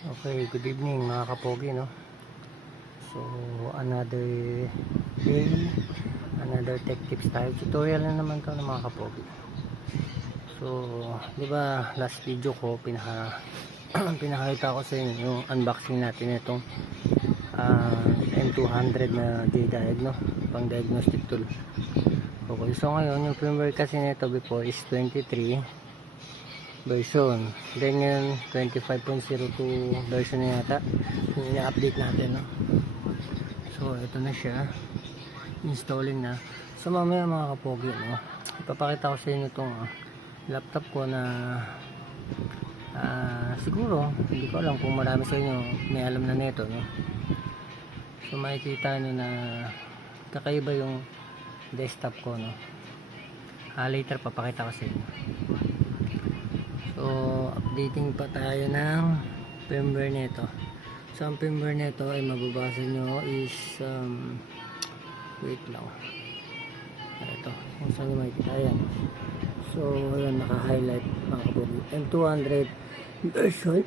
Okay, good evening mga kapogi, no? So, another day, another tech tips tayo. Tutorial na naman to ng mga kapogi. So, di ba last video ko, pinakita ko sa inyo yung unboxing natin itong M200 na J-Diag, no? Pang diagnostic tool. Okay, so ngayon, yung firmware kasi nito before is 23 version, then ngayon 25.02 version na yata yung ina-update natin, no? So ito na siya, installing na. So mamaya mga kapogi, no, ipapakita ko sa inyo itong laptop ko na siguro hindi ko alam kung marami sa inyo may alam na nito, no? So makikita nyo na kakaiba yung desktop ko, no? Later papakita ko sa inyo. So, updating pa tayo ng firmware nito. So, ang firmware nito ay mababasa nyo is wait lang. Ito, kung saan nyo makikita yan. So, ayan, naka-highlight mga kapogi. M200 version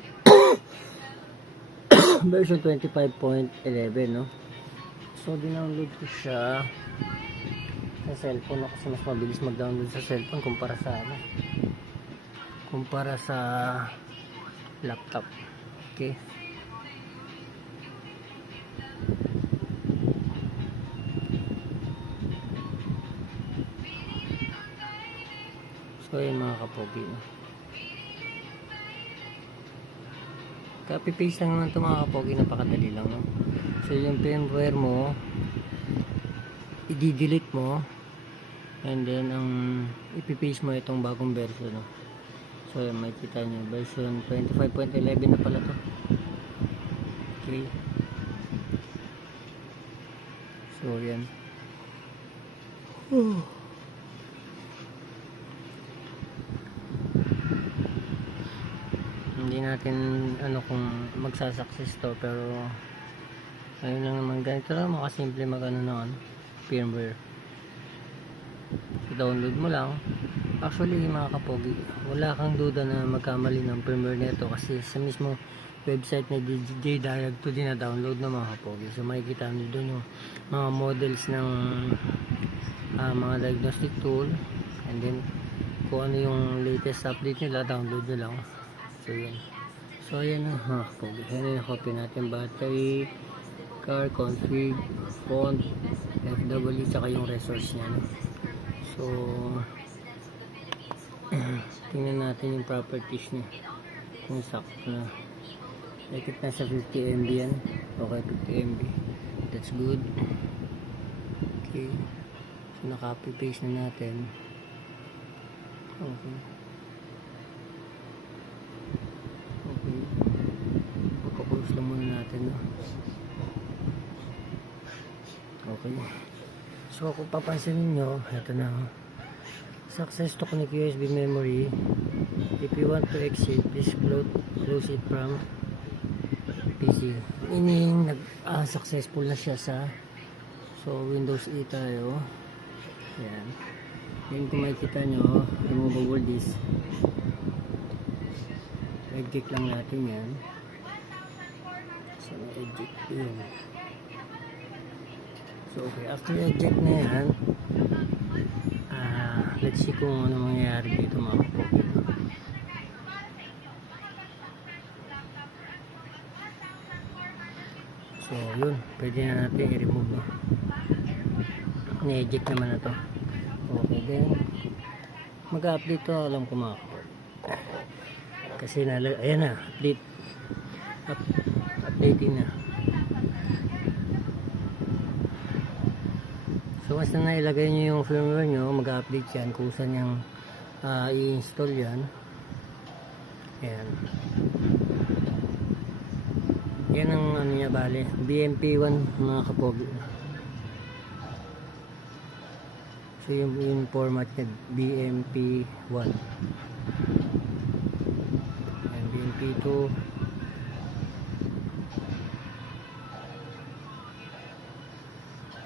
version 25.11, no? So, dinownload ko siya sa cellphone, no? Kasi mas mabilis mag-download sa cellphone kumpara sa laptop. Okay, so yun mga kapogi, copy paste lang naman ito mga kapogi, napakadali lang, no? So yung firmware mo i-delete mo, and then ang ipipaste mo itong bagong version, no? So yun, makikita nyo version 25.11 na pala to. Okay, so yan. Hindi natin kung magsasucess to, pero ayun lang naman, ganito lang makasimple magano ng firmware. I-download mo lang. Actually mga kapogi, wala kang duda na magkamali ng firmware nito kasi sa mismo website na J-Diag to din na download ng mga kapogi. So makikita nyo doon yung mga models ng mga diagnostic tool, and then kung ano yung latest update nila, download nyo lang. So yan. So ayan na mga kapogi, ayan yung copy natin, battery, car config, font, FW, tsaka yung resource nya, no? So tingnan natin yung properties niya kung sakto na. Like nasa 50 MB yan. Okay, 50 MB, that's good. Okay, so naka-copy paste na natin. Okay, pagka-close lang muna natin, no? Okay, so kung papansinin nyo, eto na, success to connect USB memory. If you want to exit, please close it from PC. Meaning successful na siya sa, so Windows 8 tayo. Ayan, yun kung makikita nyo, removable disk, eject lang natin yan. So eject yun. So okay, after eject na yan, let's see kung ano mangyayari dito mga kapogi. So yun, pwede na natin i-remove, no? Ni-eject naman na to. Okay, then mag-update to, alam ko mga kapogi, kasi ayan na, updating na. So once na nailagay nyo yung firmware nyo, mag-update yan kung saan yung i-install yan. Ayan, yan ang ano niya, bale BMP1 mga kapogi. So yung format niya BMP1 and BMP2.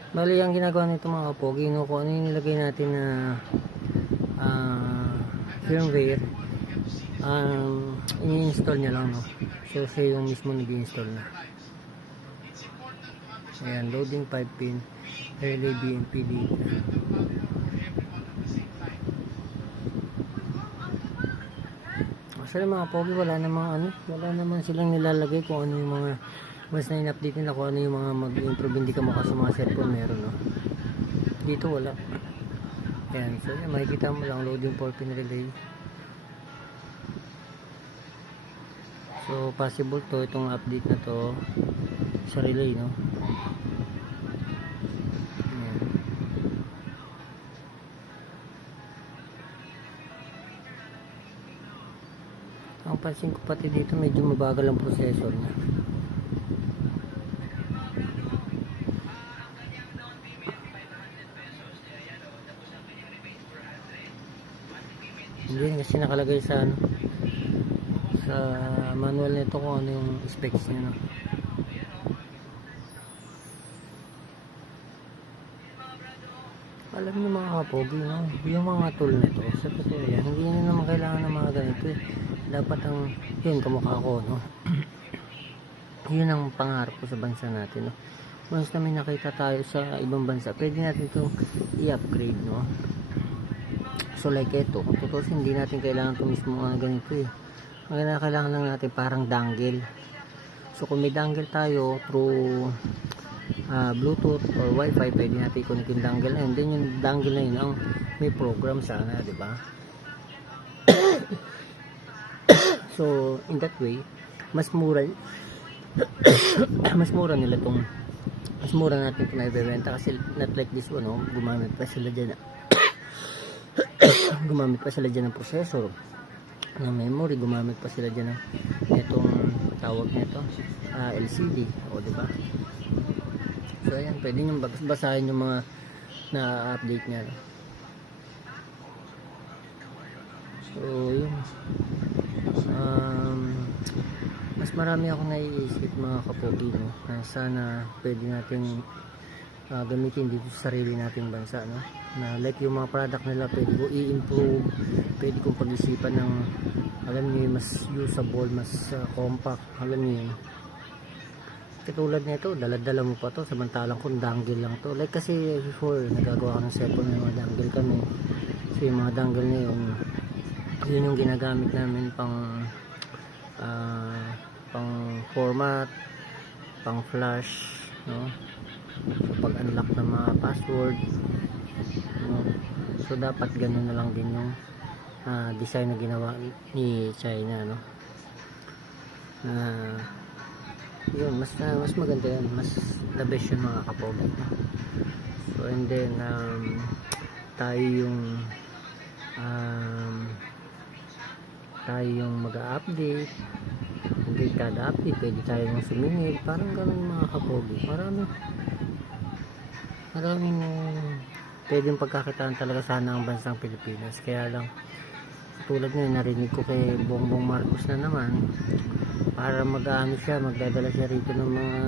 Bali ang ginagawa nito mga kapogi, no, kung ano yung nilagay natin na firmware, i-install niya lang, no? So siya yung mismo nag-install na. Ayan, loading 5 pin relay BMP data. Actually mga pogi, wala naman silang nilalagay kung ano yung mga mas na in-update nila, kung ano yung mga mag-improve hindi ka maka sa mga cellphone meron, no? Dito wala. Ayan, so yan, makikita mo lang loading 4 pin relay. So possible to itong update na to sa relay, no? Ayan. Ang pansin ko pati dito medyo mabagal ang processor niya. Hindi kasi nakalagay sa sa manual nito kung ano yung specs niya, no? Alam niyo mga kapogi, no? Yung mga tool nito sa totoo yan, hindi nyo naman kailangan ng mga ganito eh. Dapat ang yun kamukha ko, no? Yun ang pangarap ko sa bansa natin, no? Once na may nakita tayo sa ibang bansa, pwede natin itong i-upgrade, no? So like ito, kung totoo hindi natin kailangan ito mismo mga ganito eh. Ang kailangan lang natin parang dangle. So kung may dangle tayo through Bluetooth or Wi-Fi, pwede natin i-connect yung dangle na yun. Then yung dangle na yun ang may program sana, di ba? So in that way, mas mura mas mura nila itong mas mura natin ito na ibebenta kasi not like this one, no? Gumamit pa sila dyan ng processor, ng memory, gumamit pa sila dyan ng itong tawag nito LCD, o diba? So ayan, pwede nyo basahin yung mga na-update nya. So yun, mas marami ako naiisip mga kapogi, no? Na sana pwede natin gamitin dito sa sarili nating bansa, no? Na like yung mga product nila pwede ko i-improve, pwede kong pag-isipan ng alam niyo mas usable, mas compact, alam niyo yun. Katulad nito, dala-dala mo pa to samantalang kung dangle lang to. Like kasi before nagagawa ko ng cellphone ng mga dangle kami, so yung mga dangle na yun yung ginagamit namin pang format, pang flash, no? So, pag unlock ng mga password, no? So dapat ganun na lang din yung design na ginawa ni China, no? Yun, mas maganda yan, mas the best yun mga kapogi, no? So and then tayo yung mag-update, hindi kada update pwede tayo yung sumingil, parang ganun mga kapogi. Maraming pwedeng pagkakitaan talaga sana ang bansang Pilipinas. Kaya lang tulad ngayon narinig ko kay Bongbong Marcos na naman, para magdadala siya rito ng mga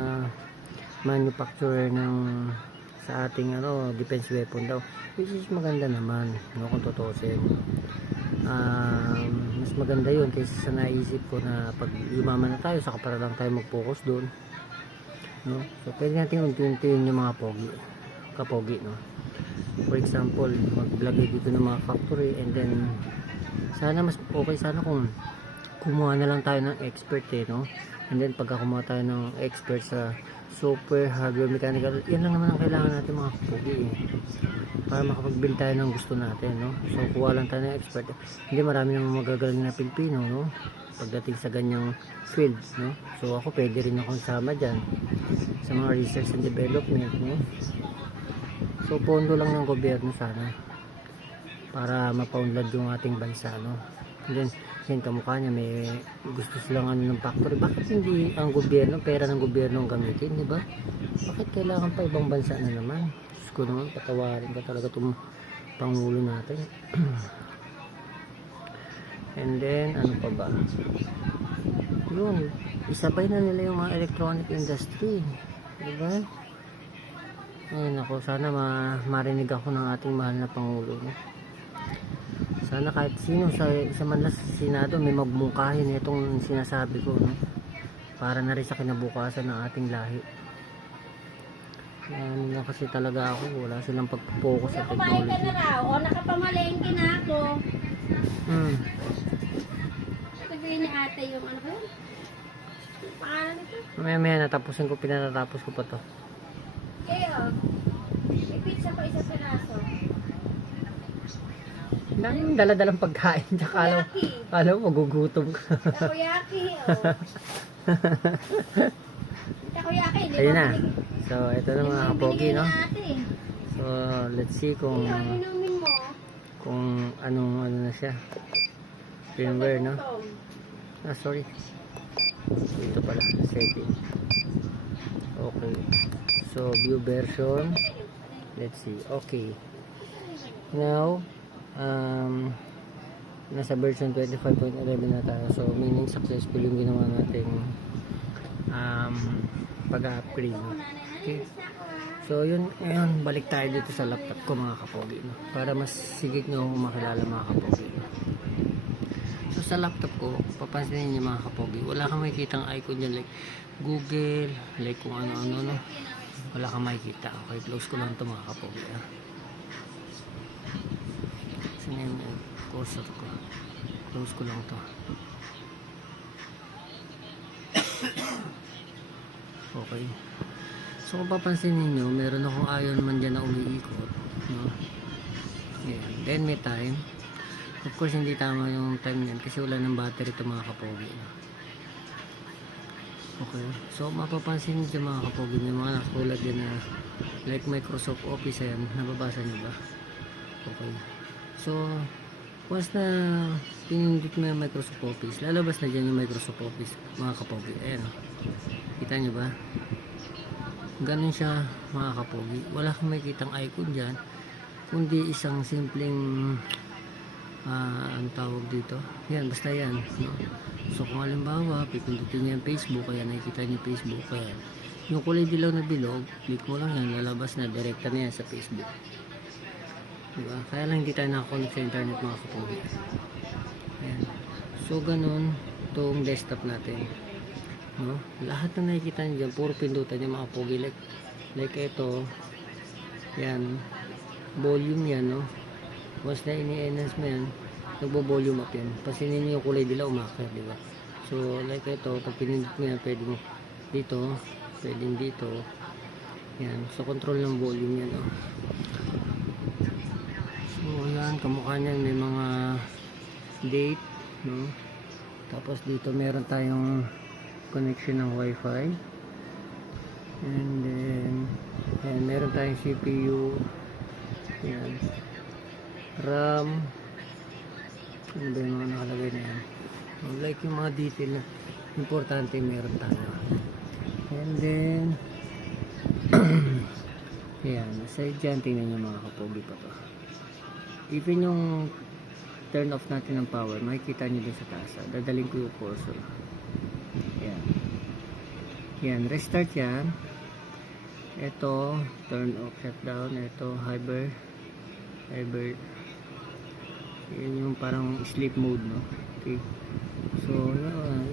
manufacturer ng sa ating defense weapon daw, which is maganda naman, no, kung tutusin. Mas maganda yun kaysa sa naisip ko na pag yumaman na tayo saka para lang tayo mag-focus doon, no? So pwede natin unti-untiin yung mga kapogi, no? For example, maglagay dito ng mga factory, and then sana mas okay sana kung kumuha na lang tayo ng expert, no? And then pagka kumuha tayo ng expert sa software, hardware, mechanical, yan lang naman ang kailangan natin mga kapogi para makapag-build tayo ng gusto natin, no? So kuha lang tayo ng expert. Hindi marami nang magagaling na Pilipino, no? Pagdating sa ganyang field, no? So ako pwede rin akong sama dyan sa mga research and development, no? So pondo lang ng gobyerno sana para mapaunlad yung ating bansa, no? And then yan, kamukha niya may gusto silang ng factory. Bakit hindi ang gobyerno, pera ng gobyerno ang gamitin, di ba? Bakit kailangan pa ibang bansa na naman? Diyos ko naman, patawarin ka talaga itong pangulo natin. And then ano pa ba? Yun, isabay na nila yung mga electronic industry, di ba? Ayun ako, sana marinig ako ng ating mahal na pangulo, no? Sana kahit sino sa isa man lang sa Senado may magmungkahin itong sinasabi ko, no? Para na rin sa kinabukasan ng ating lahi. Ano na kasi talaga ako, wala silang pagpo-focus sa Kumain ka technology. na raw. O, nakapamalengke na ako. Sabihin ni ate yung ano ba yun? Yung pangalan nito? Maya natapusin ko, pinatapos ko pa to. Kaya, may pizza pa isa piraso. Daming dala-dalang pagkain. Tsaka alam mo, magugutom ka. Takoyaki, o. Takoyaki, di ba? Ayun na. So, ito na mga kapogi, no? Ate. So, let's see kung Ayun, inumin mo. anong ano na siya. Firmware, no? Ito. Sorry. Ito pala, setting. Okay. So, view version. Let's see. Okay. Now, nasa version 25.11 na tayo. So, meaning successful yung ginawa nating pag-upgrade. Okay. So, yun, balik tayo dito sa laptop ko mga kapogi, no? Para mas sigit nyo akong makilala mga kapogi, no? So, sa laptop ko, papansinin nyo mga kapogi, wala kang makikitang icon dyan like Google, like kung ano-ano, no? Wala kang makikita. Okay, close ko lang ito mga kapogi, ha? Saan yung cursor ko? Close ko lang ito. Okay. So kung papansin niyo, meron akong iron man dyan na umiikot, no? Ayan. Then may time. Of course hindi tama yung time niyan kasi wala ng battery ito mga kapogi, no? Okay. So mapapansin niyo mga kapogi, may mga nakulad din na like Microsoft Office, ayan. Nababasa niyo ba? Okay. So once na pinindot mo yung Microsoft Office, lalabas na dyan yung Microsoft Office mga kapogi. Ayan. Kita niyo ba? Ganun siya mga kapogi. Wala kang makikitang icon dyan, kundi isang simpleng ang tawag dito. Yan, basta yan, no? So kung halimbawa pipindutin niyo yung Facebook, kaya nakikita niyo Facebook, kaya yung kulay dilaw na bilog, click mo lang yan, lalabas na, direkta na yan sa Facebook, diba? Kaya lang hindi tayo nakakonect sa internet mga kapogi. Ayan. So ganun itong desktop natin, no? Lahat na nakikita nyo dyan, puro pindutan yung mga pogi, like ito, yan, volume yan, no? Once na ini-enhance mo yan, nagbo-volume up yan. Pasinin nyo yung kulay dilaw, umakit, diba? So like ito, pag pinindot mo yan, pwede mo dito, pwedeng dito, yan. So control ng volume yan, no? So yan, kamukha nyan, may mga date, no? Tapos dito meron tayong connection ng wifi, and then ayan, meron tayong CPU, yan, RAM, ano ba yung mga nakalagay na yan, like yung mga detail na importante meron tayo, and then yan, aside dyan, tingnan nyo mga kapogi pa to, even yung turn off natin ng power, makikita nyo din sa taas, dadaling ko yung cursor. Yan. Yan, restart yan. Ito, turn off, shutdown. Ito, hyper. Yan yung parang sleep mode, no? Okay. So,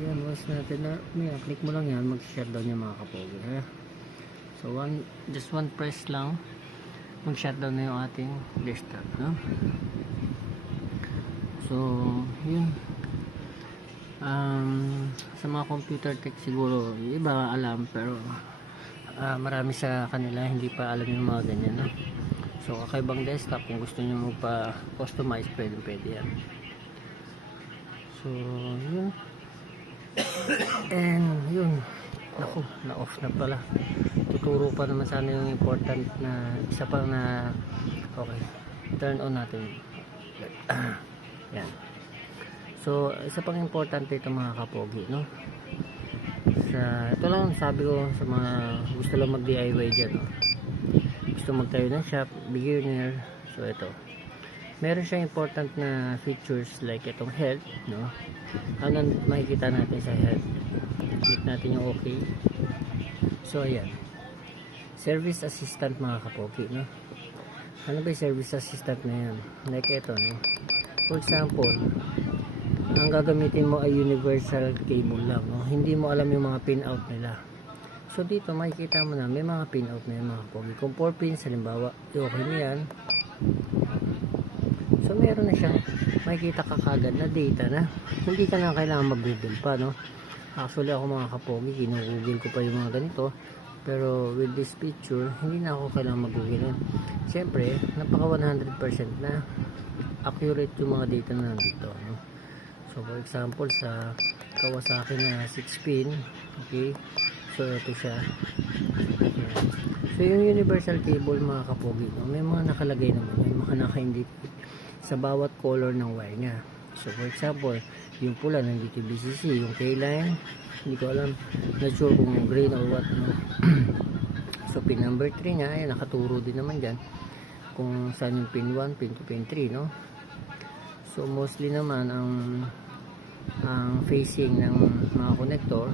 yan, once natin na, click mo lang yan, mag-shutdown yung mga kapogi, ha? So, just one press lang, mag-shutdown na yung ating desktop, no? So, yun. Sa mga computer tech siguro iba alam, pero marami sa kanila hindi pa alam yung mga ganyan, no? So kakaibang desktop, kung gusto nyo magpa customize, pwede yan. So yun, and yun, naku, na off na pala. Tuturo pa naman sana yung important na isa pa na, okay, turn on natin. Yan. So, isa pang importante ito mga kapogi, no? Ito lang sabi ko sa mga gusto lang mag-DIY dyan, no? Gusto magtayo ng shop, beginner. So, ito. Meron siyang important na features like itong health, no? Ano makikita natin sa health? Click natin yung okay. So, ayan. Service assistant mga kapogi, no? Ano ba yung service assistant na yan? Like ito, no? For example, ang gagamitin mo ay universal cable lang, no? Hindi mo alam yung mga pin out nila. So dito makikita mo na may mga pin out na yung mga pogi. Kung 4 pins, halimbawa, okay na yan. So meron na siyang makikita ka kagad na data na hindi ka na kailangan mag-google pa, no? Actually ako mga kapogi, ginugoogle ko pa yung mga ganito. Pero with this picture, hindi na ako kailangan mag-google. Siyempre, napaka 100% na accurate yung mga data na nandito, no? So for example, sa Kawasaki na 6 pin, okay? So ito siya. Ayan. So yung universal cable mga kapogi, no? May mga nakalagay naman, may mga naka-indicate sa bawat color ng wire niya. So for example, yung pula nandito BCC, yung K-line, hindi ko alam, not sure kung green or what, no? So pin number 3 niya, ayan, nakaturo din naman dyan kung saan yung pin 1, pin 2, pin 3, no? So mostly naman ang facing ng mga connector,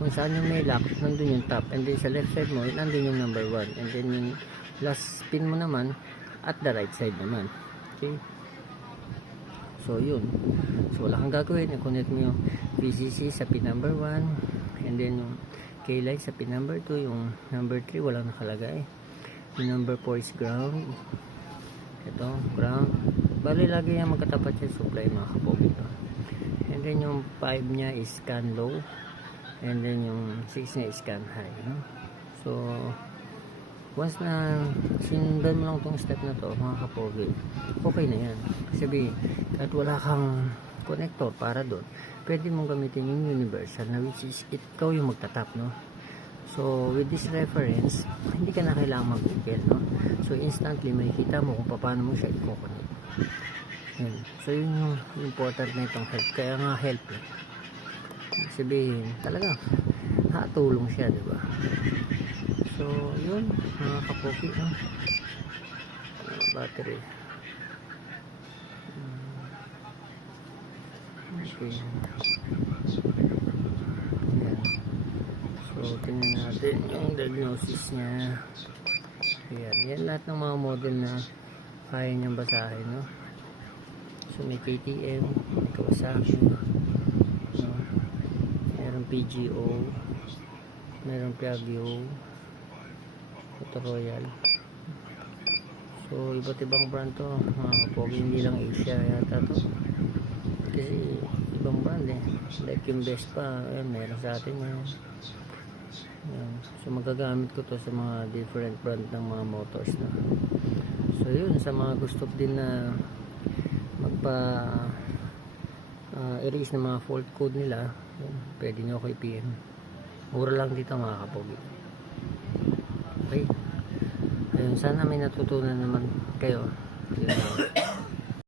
kung saan yung may lock, nandun yung top, and then sa left side mo, nandun yung number 1, and then yung last pin mo naman at the right side naman. Okay, so yun. So wala kang gagawin, i-connect mo yung VCC sa pin number 1, and then yung K-line sa pin number 2, yung number 3 walang nakalagay, yung number 4 is ground, ito ground, bali lagi yung magkatapat yung supply mga kapogi ito. And then yung 5 niya is scan low, and then yung 6 niya is scan high, no? So once na sinundan mo lang itong step na to mga kapogi, okay na yan. Sabi, kahit wala kang connector para doon, pwede mong gamitin yung universal na which is ikaw yung magtatap, no? So with this reference, hindi ka na kailangan mag-google, no? So instantly makikita mo kung paano mo siya i-connect. So yun yung important na itong help, kaya nga help, eh. Sabihin talaga hatulong siya, di ba? So yun mga kapogi, no? Battery, okay. Ayan. So tingnan natin yung diagnosis niya. Ayan, yan lahat ng mga model na kaya niyang basahin, no? So may KTM, may Kawasaki, no? Meron PGO, meron Piaggio, ito Royal. So iba't ibang brand to mga kapogi, hindi lang Asia yata to, kasi ibang brand, eh. Like yung Vespa, ayan, meron sa atin yan. Ayan. So magagamit ko to sa mga different brand ng mga motors na. So yun, sa mga gusto din na magpa erase ng mga fault code nila, yun, pwede nyo ako i-PM. Mura lang dito mga kapogi. Okay, ayun, sana may natutunan naman kayo. Yun,